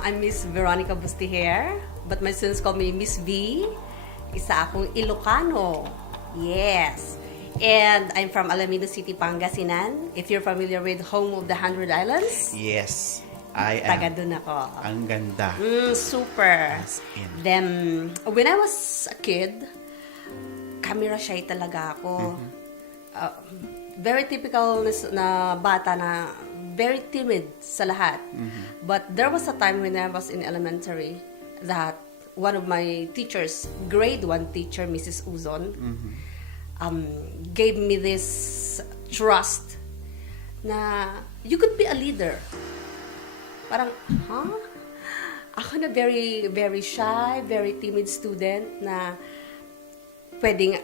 I'm Miss Veronica Bustiher, but my students call me Miss V. Isa akong Ilocano. Yes. And I'm from Alameda City, Pangasinan. If you're familiar with Home of the Hundred Islands, Yes, I am. taga dun ako. Ang ganda. Super. As in. Then, when I was a kid, camera shy talaga ako. Very typical na bata na very timid sa lahat. But there was a time when I was in elementary that one of my teachers, grade 1 teacher, Mrs. Uzon, gave me this trust na you could be a leader. Parang, huh? Ako na very, very shy, very timid student na pwedeng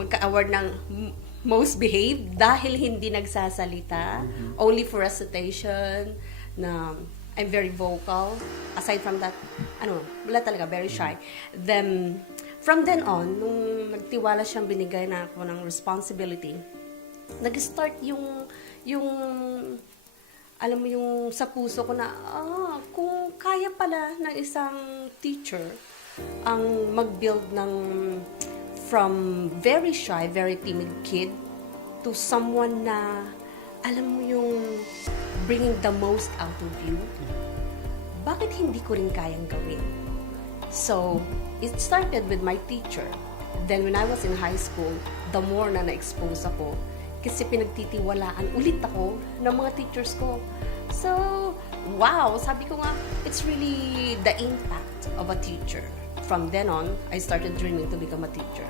magka-award ng most behaved dahil hindi nagsasalita, only for recitation, na I'm very vocal. Aside from that, wala talaga, very shy. Then, from then on, nung nagtiwala siyang binigay na ako ng responsibility, nag-start yung alam mo yung sa puso ko na, kung kaya pala ng isang teacher ang mag-build ng from very shy, very timid kid to someone na, alam mo yung bringing the most out of you, bakit hindi ko rin kayang gawin? So, it started with my teacher. Then when I was in high school, the more na na-expose ako, kasi pinagtitiwalaan ulit ako ng mga teachers ko. So, wow! Sabi ko nga, it's really the impact of a teacher. From then on, I started dreaming to become a teacher.